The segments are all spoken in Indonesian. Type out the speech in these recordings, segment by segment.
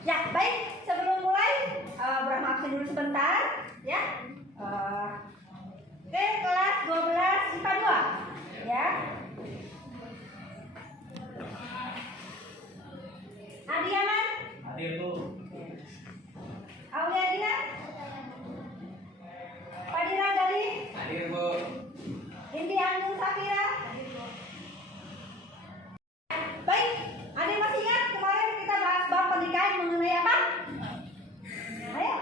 Ya, baik. Sebelum mulai, Bram absen dulu sebentar, ya. Oke, kelas 12 IPA 2, ya. Adi Aman? Hadir, Bu. Aulia Dina? Padira Gali? Hadir, Bu. Indi Anu Safira? Baik, ada yang masih ingat kemarin kita bahas bab pernikahan mengenai apa? Ayo,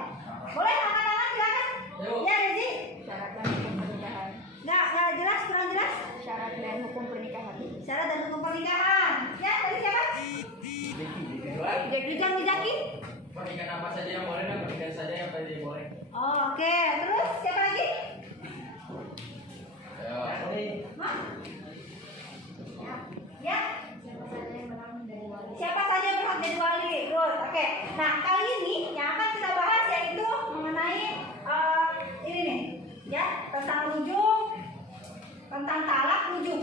boleh angkat tangan silakan. Ya, Rezi. Syarat dan hukum pernikahan. Nggak jelas, kurang jelas. Syarat dan hukum pernikahan. Syarat dan hukum pernikahan. Ya, tadi siapa? Jaki. Pernikahan apa saja yang boleh dan pernikahan saja yang tidak boleh. Oh, oke. Terus siapa lagi? Ayo. Hah? Ya. Siapa saja yang berhak jadi wali? Good. Oke. Nah, kali ini yang akan kita bahas yaitu mengenai ini nih, ya, tentang rujuk, tentang talak rujuk,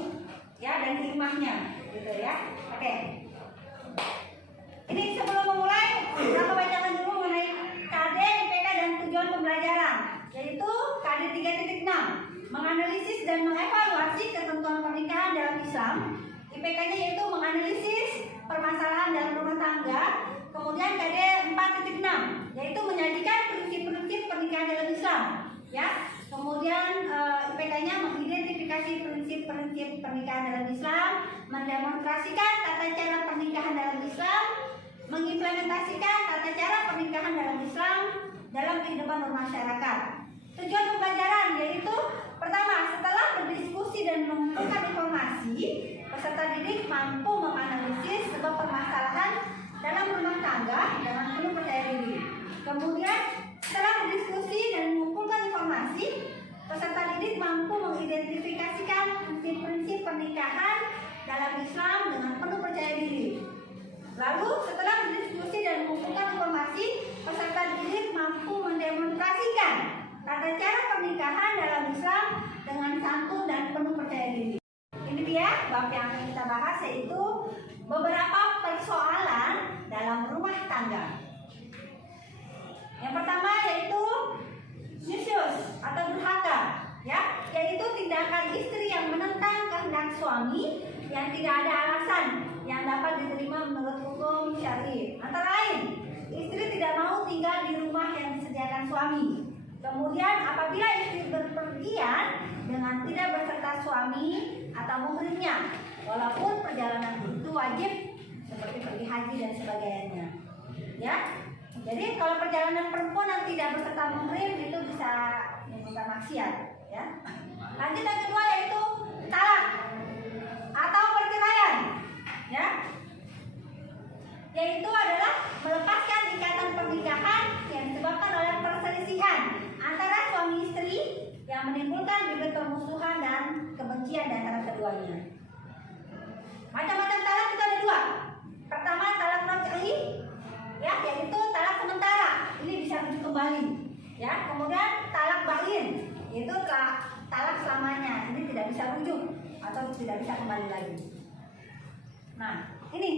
ya, dan hikmahnya, gitu ya. Oke. Ini sebelum memulai, kita bacakan dulu mengenai KD, IPK dan tujuan pembelajaran, yaitu KD 3.6, menganalisis dan mengevaluasi ketentuan pernikahan dalam Islam. IPK-nya yaitu menganalisis permasalahan dalam rumah tangga. Kemudian KD 4.6, yaitu menyajikan prinsip-prinsip pernikahan dalam Islam, ya. Kemudian IPK-nya mengidentifikasi prinsip-prinsip pernikahan dalam Islam, mendemonstrasikan tata cara pernikahan dalam Islam, mengimplementasikan tata cara pernikahan dalam Islam dalam kehidupan bermasyarakat. Tujuan pembelajaran yaitu pertama, setelah berdiskusi dan mengumpulkan informasi, peserta didik mampu menganalisis sebuah permasalahan dalam rumah tangga dengan penuh percaya diri. Kemudian, setelah berdiskusi dan mengumpulkan informasi, peserta didik mampu mengidentifikasikan prinsip-prinsip pernikahan dalam Islam dengan penuh percaya diri. Lalu, setelah berdiskusi dan mengumpulkan informasi, peserta didik mampu mendemonstrasikan tata cara pernikahan dalam Islam dengan santun dan penuh percaya diri. Ini dia bab yang akan kita bahas, yaitu beberapa persoalan dalam rumah tangga. Yang pertama yaitu nusyuz atau durhaka, ya, yaitu tindakan istri yang menentang kehendak suami yang tidak ada alasan yang dapat diterima menurut hukum syar'i. Antara lain, istri tidak mau tinggal di rumah yang disediakan suami. Kemudian apabila istri berpergian dengan tidak berserta suami atau muhrimnya, walaupun perjalanan itu wajib seperti pergi haji dan sebagainya, ya. Jadi kalau perjalanan perempuan yang tidak berserta muhrim itu bisa menimbulkan maksiat, ya. Lanjut yang kedua yaitu talak atau perceraian, ya. Yaitu adalah melepaskan ikatan pernikahan yang disebabkan oleh perselisihan antara suami istri yang menimbulkan bibit permusuhan dan kebencian di antara keduanya. Macam-macam talak itu ada dua. Pertama, talak raj'i, ya, yaitu talak sementara. Ini bisa rujuk kembali, ya. Kemudian talak bain, yaitu talak selamanya. Ini tidak bisa rujuk atau tidak bisa kembali lagi. Nah, ini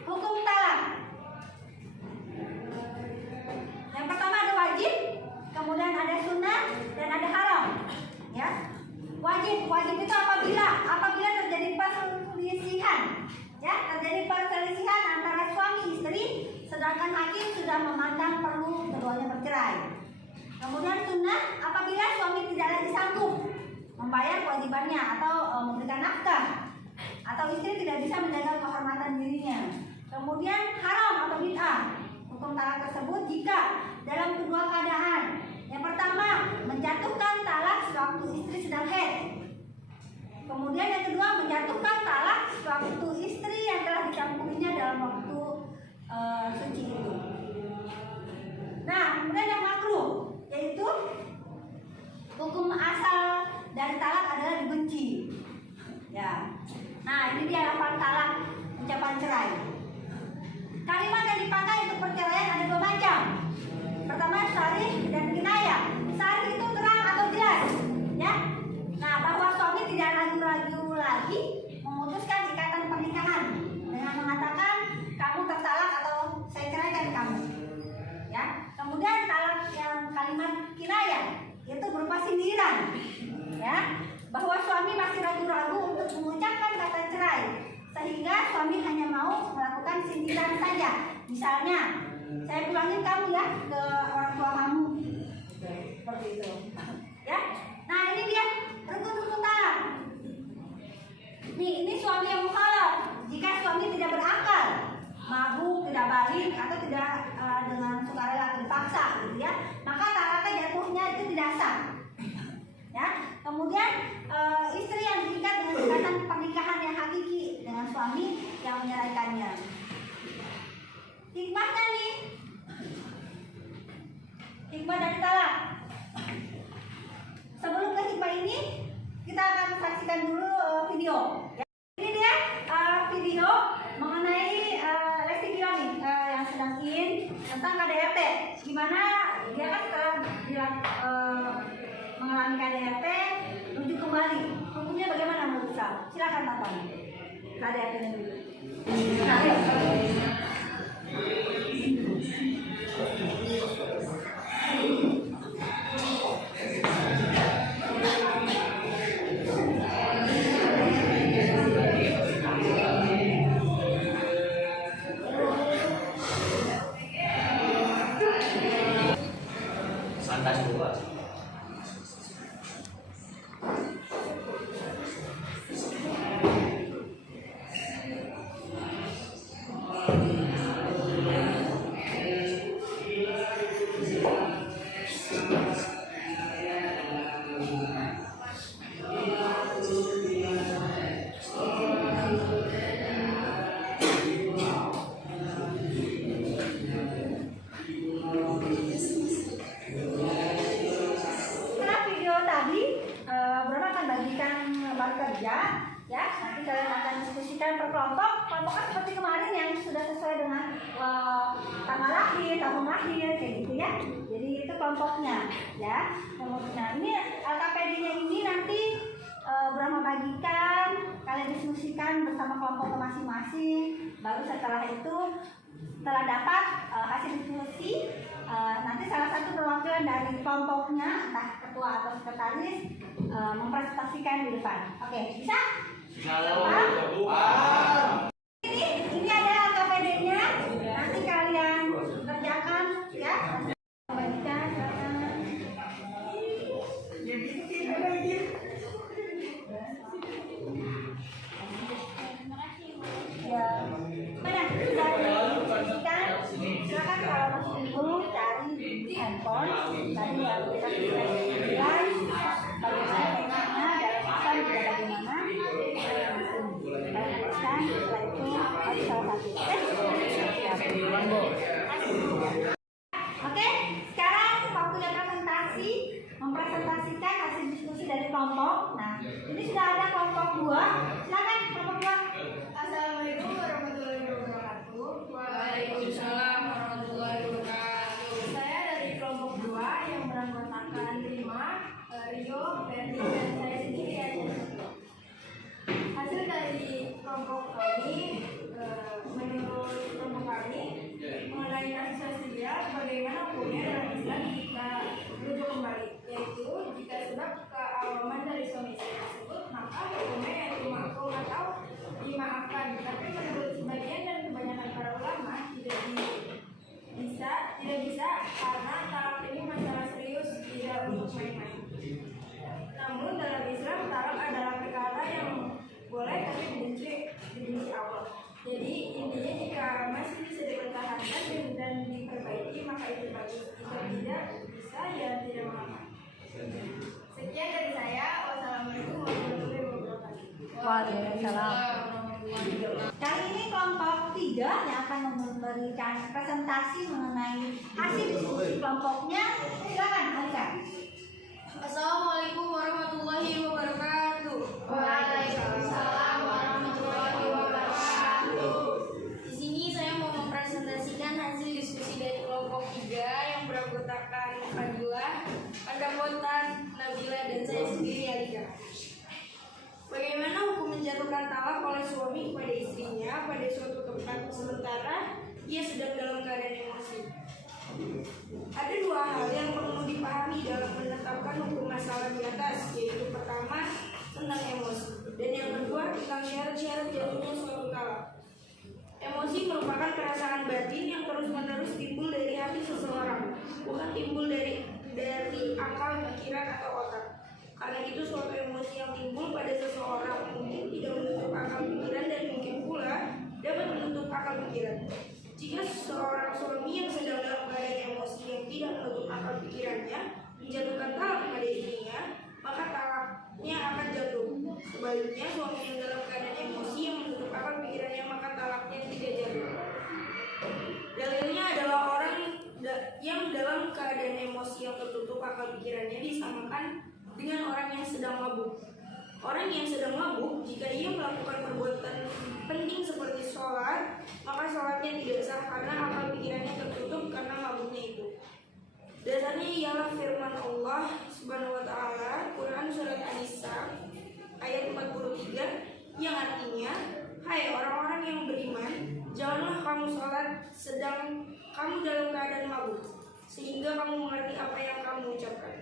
hukum talak. Yang pertama ada wajib, kemudian ada sunnah dan ada haram, ya. Wajib itu apabila terjadi perselisihan, ya, terjadi perselisihan antara suami istri, sedangkan hakim sudah memandang perlu keduanya bercerai. Kemudian sunnah apabila suami tidak lagi sanggup membayar kewajibannya atau memberikan nafkah, atau istri tidak bisa menjaga kehormatan dirinya. Kemudian haram atau bid'ah, hukum talak tersebut jika dalam kedua keadaan. Yang pertama, menjatuhkan talak sewaktu istri sedang haid. Kemudian yang kedua, menjatuhkan talak sewaktu istri yang telah dicampurinya dalam waktu suci itu. Nah, kemudian yang makruh, yaitu hukum asal dari talak adalah dibenci, ya. Nah, ini dia lafaz talak, ucapan cerai. Kalimat yang dipakai untuk perceraian ada dua macam. Pertama, sharih dan kinayah. Sharih itu terang atau jelas, ya. Nah, bahwa suami tidak ragu-ragu lagi memutuskan ikatan pernikahan dengan mengatakan kamu tertalak atau saya ceraikan kamu. sindiran, ya, bahwa suami masih ragu-ragu untuk mengucapkan kata cerai, sehingga suami hanya mau melakukan sindiran saja. Misalnya, saya pulangin kamu ya ke orang tua kamu, seperti itu, ya. Nah ini dia rukun-rukun talak. Ini suami yang mukhalaf. Jika suami tidak berakal, mabuk, tidak balik, atau tidak dengan sukarela atau dipaksa, gitu ya, maka talaknya jatuhnya itu tidak sah. Ya. Kemudian istri yang diikat dengan ikatan pernikahan yang hakiki dengan suami yang menyeraikannya. Hikmahnya nih, hikmah dari talak. Sebelum ke hikmah ini, kita akan saksikan dulu video. Ya. Ini dia video mengenai Lesti Kejora nih, yang sedang in tentang KDRT. Gimana dia kan setelah mengalami KDRT, rujuk kembali. Hukumnya bagaimana menurut Islam? Silakan Bapak. KDRT-nya dulu. Santai dulu. Kerja, ya, nanti kalian akan diskusikan per kelompok. Kelompoknya seperti kemarin yang sudah sesuai dengan tanggal lahir, tahun lahir, kayak gitu ya. Jadi itu kelompoknya, ya. Nah ini LKPD-nya ini nanti Brahma bagikan, kalian diskusikan bersama kelompok masing-masing. Baru setelah itu, setelah dapat hasil diskusi, nanti salah satu perwakilan dari kelompoknya, entah ketua atau sekretaris, mempresentasikan di depan. Oke, bisa? Ini ada KPD-nya. Nanti kalian kerjakan, ya. Bagikan, silakan. Ya. Mana? Sudah dibersihkan. Silakan kalau masih bingung cari di handphone. Tadi ya kita bilang bagaimana tekniknya dalam Islam juga bagaimana. Setelah itu harus salah satu. Oke, sekarang waktunya presentasi, mempresentasikan hasil diskusi dari kelompok. Nah, ini sudah ada kelompok 2. Silakan kelompok 2. Assalamualaikum warahmatullahi wabarakatuh. Waalaikumsalam warahmatullahi wabarakatuh. Saya dari kelompok 2 yang beranggotakan Rima, Rio, Ferdi, dan saya sendiri aja. Hasil dari kelompok kami, menurut kelompok kami, mengenai kasus sosial, bagaimana hukumnya dalam Islam jika rujuk kembali, yaitu jika sebab kealaman dari suami istri tersebut, maka hukumnya yaitu ma'fum atau dimaafkan. Tapi menurut sebagian dan kebanyakan para ulama tidak bisa karena talak ini masalah serius, tidak untuk main-main. Namun dalam Islam talak adalah perkara yang boleh tapi dibenci Allah. Jadi intinya jika masih bisa dipertahankan dan diperbaiki maka itu bagus. Jika tidak bisa ya tidak mengapa. Sekian dari saya. Wassalamualaikum warahmatullahi wabarakatuh. Waalaikumsalam. Kali ini kelompok 3 yang akan memberikan presentasi mengenai hasil diskusi kelompoknya. Silakan, Alika. Assalamualaikum warahmatullahi wabarakatuh. Waalaikumsalam warahmatullahi wabarakatuh. Di sini saya mau mempresentasikan hasil diskusi dari kelompok 3 yang beranggotakan Fadilah, Pandapotan, Nabila, dan saya sendiri Alika. Bagaimana hukum menjatuhkan talak oleh suami kepada istrinya pada suatu tempat sementara ia sedang dalam keadaan emosi? Ada 2 hal yang perlu dipahami dalam menetapkan hukum masalah tentang syarat-syarat jatuhnya suatu talak. Emosi merupakan perasaan batin yang terus-menerus timbul dari hati seseorang, bukan timbul dari akal, pikiran, atau otak. Karena itu suatu emosi yang timbul pada seseorang mungkin tidak menutup akal pikiran dan mungkin pula dapat menutup akal pikiran. Jika seorang suami yang sedang dalam keadaan emosi yang tidak menutup akal pikirannya menjatuhkan talak kepada istrinya, maka talaknya akan jatuh. Sebaliknya, suami yang dalam keadaan emosi yang menutup akal pikirannya, maka talaknya tidak jatuh. Dalilnya adalah orang yang dalam keadaan emosi yang tertutup akal pikirannya disamakan dengan orang yang sedang mabuk. Orang yang sedang mabuk, jika ia melakukan perbuatan penting seperti sholat, maka sholatnya tidak sah karena akal pikirannya tertutup karena mabuknya itu. Dasarnya ialah firman Allah Subhanahu wa taala, Quran surat An-Nisa ayat 43 yang artinya, "Hai orang-orang yang beriman, janganlah kamu sholat sedang kamu dalam keadaan mabuk, sehingga kamu mengerti apa yang kamu ucapkan."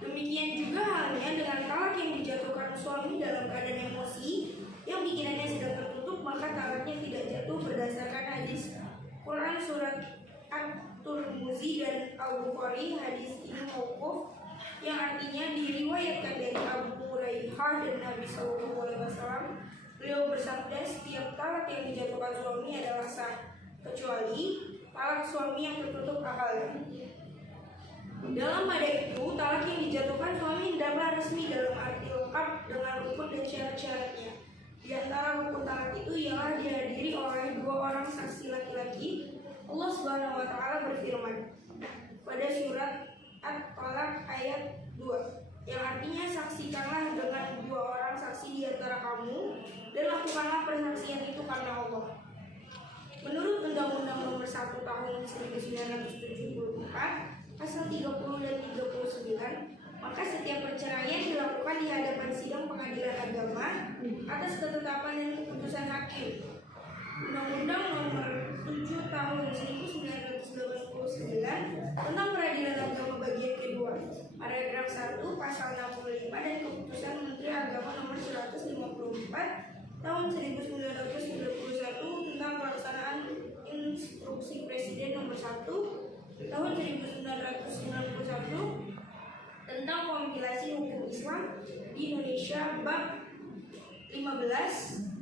Demikian juga halnya dengan talak yang dijatuhkan suami dalam keadaan emosi yang pikirannya sedang tertutup, maka talaknya tidak jatuh berdasarkan hadis Quran surat At-Tirmidzi dan Al-Bukhari. Hadis ini mauquf yang artinya diriwayatkan dari Abu Hurairah dan Nabi SAW. Beliau bersabda, setiap talak yang dijatuhkan suami adalah sah, kecuali talak suami yang tertutup akalnya. Dalam pada itu, talak yang dijatuhkan suami hendaklah resmi dalam arti lengkap dengan rukun dan syarat-syaratnya. Di antara rukun talak itu ialah dihadiri oleh 2 orang saksi laki-laki. Allah Subhanahu wa taala berfirman pada surat At-Talaq ayat 2, yang artinya saksikanlah dengan 2 orang saksi di antara kamu dan lakukanlah persaksian itu karena Allah. Menurut Undang-Undang Nomor 1 Tahun 1974 Pasal 30 dan 39, maka setiap perceraian dilakukan di hadapan sidang pengadilan agama atas ketetapan dan keputusan hakim. Undang-Undang Nomor 7 Tahun 1989 tentang peradilan agama bagian kedua, paragraf 1 pasal 65 dan keputusan Menteri Agama Nomor 154 Tahun 1991 tentang pelaksanaan Instruksi Presiden Nomor 1 Tahun 1991 tentang kompilasi hukum Islam di Indonesia bab 16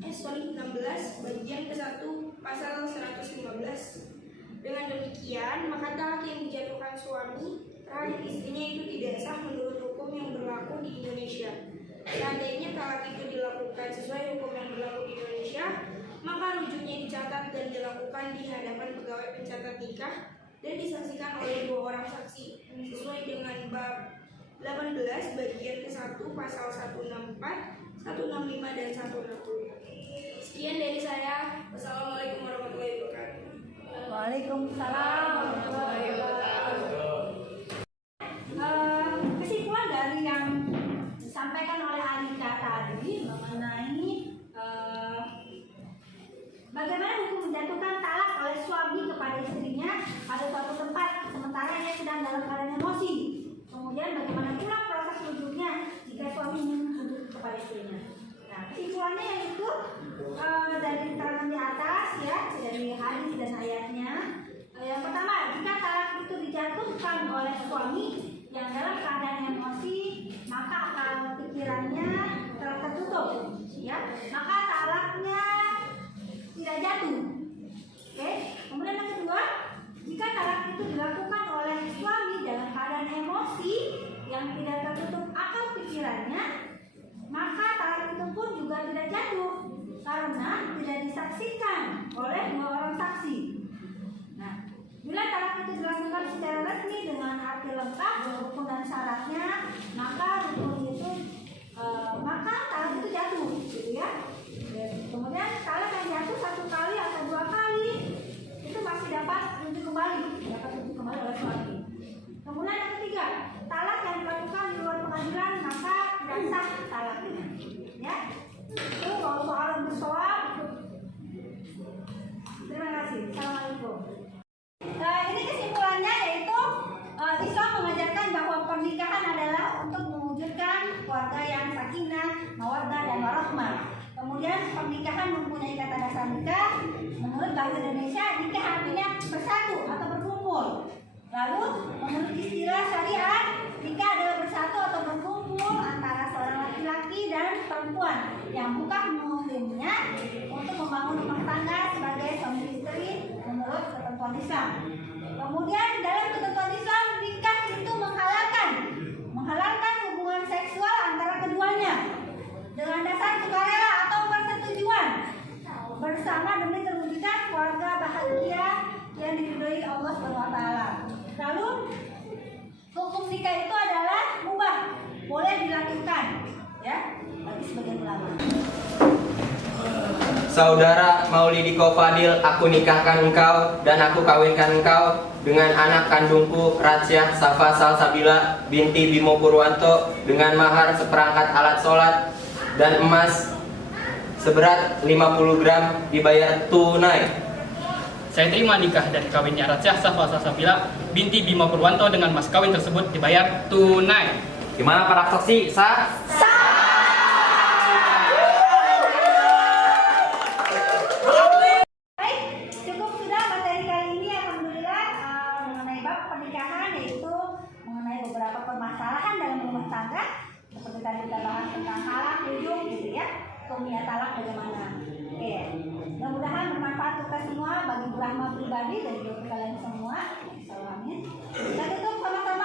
bagian ke-1 pasal 115. Dengan demikian, maka talak yang dijatuhkan suami terhadap istrinya itu tidak sah menurut hukum yang berlaku di Indonesia. Seandainya talak itu dilakukan sesuai hukum yang berlaku di Indonesia, maka rujuknya dicatat dan dilakukan di hadapan pegawai pencatat nikah dan disaksikan oleh 2 orang saksi sesuai dengan bab 18 bagian ke-1 pasal 164, 165 dan 160. Sekian dari saya. Wassalamualaikum warahmatullahi wabarakatuh. Waalaikumsalam warahmatullahi wabarakatuh. Kesimpulan dari yang disampaikan oleh Alika tadi mengenai bagaimana hukum menjatuhkan talak oleh suami kepada istrinya pada suatu tempat sementara ia sedang dalam keadaan emosi. Kemudian bagaimana pula proses rujuknya jika suami ingin merujuk kepada istrinya. Nah, kesimpulannya yaitu dari keterangan di atas ya, dari hadis dan ayatnya. Yang pertama, jika talak itu dijatuhkan oleh suami yang dalam keadaan emosi, maka akal pikirannya telah tertutup, ya, maka talaknya tidak jatuh. Oke. Kemudian yang kedua, jika talak itu dilakukan oleh suami dalam keadaan emosi yang tidak tertutup akal pikirannya, maka talak itu pun juga tidak jatuh karena tidak disaksikan oleh 2 orang saksi. Nah, bila talak itu dilakukan secara resmi dengan arti lengkap, rukun dan syaratnya, maka talak itu jatuh, gitu ya. Kemudian talak yang jatuh 1 kali atau 2 kali itu masih dapat rujuk kembali oleh suami. Kemudian yang ketiga, talak yang dilakukan di luar pengadilan maka tidak sah talaknya. Ya, itu kalau soal bersoal. Terima kasih. Assalamualaikum. Ini kesimpulannya yaitu Islam mengajarkan bahwa pernikahan adalah untuk mewujudkan keluarga yang sakinah, mawaddah dan warahmah. Kemudian pernikahan mempunyai kata dasar nikah. Menurut bahasa Indonesia, nikah artinya bersatu atau berkumpul. Lalu menurut istilah syariat, nikah adalah bersatu atau berkumpul antara seorang laki-laki dan perempuan yang bukan muslimnya untuk membangun rumah tangga sebagai suami istri menurut ketentuan Islam. Kemudian dalam ketentuan Islam, nikah itu menghalalkan hubungan seksual antara keduanya dengan dasar sukarela atau persetujuan bersama demi terwujudnya keluarga bahagia yang diridhoi Allah SWT. Lalu hukum nikah itu adalah mubah, boleh dilakukan, ya, bagi sebagian ulama. Saudara Maulidiko Fadil, aku nikahkan engkau dan aku kawinkan engkau dengan anak kandungku Ratsyah Safa Salsabila binti Bimo Purwanto dengan mahar seperangkat alat sholat dan emas seberat 50 gram dibayar tunai. Saya terima nikah dan kawinnya Ratsyah Safa Salsabila binti Bimo Purwanto dengan mas kawin tersebut dibayar tunai. Gimana para saksi? Sah? Cukup sudah materi kali ini, alhamdulillah, mengenai bab pernikahan, yaitu mengenai beberapa permasalahan dalam rumah tangga seperti tadi kita bahas tentang talak, ujung gitu ya, kemudian talak bagaimana. Oke, mudah-mudahan bermanfaat untuk kita semua, bagi Bu Rahma pribadi dan juga kalian semua. Assalamualaikum. Kita tutup sama-sama.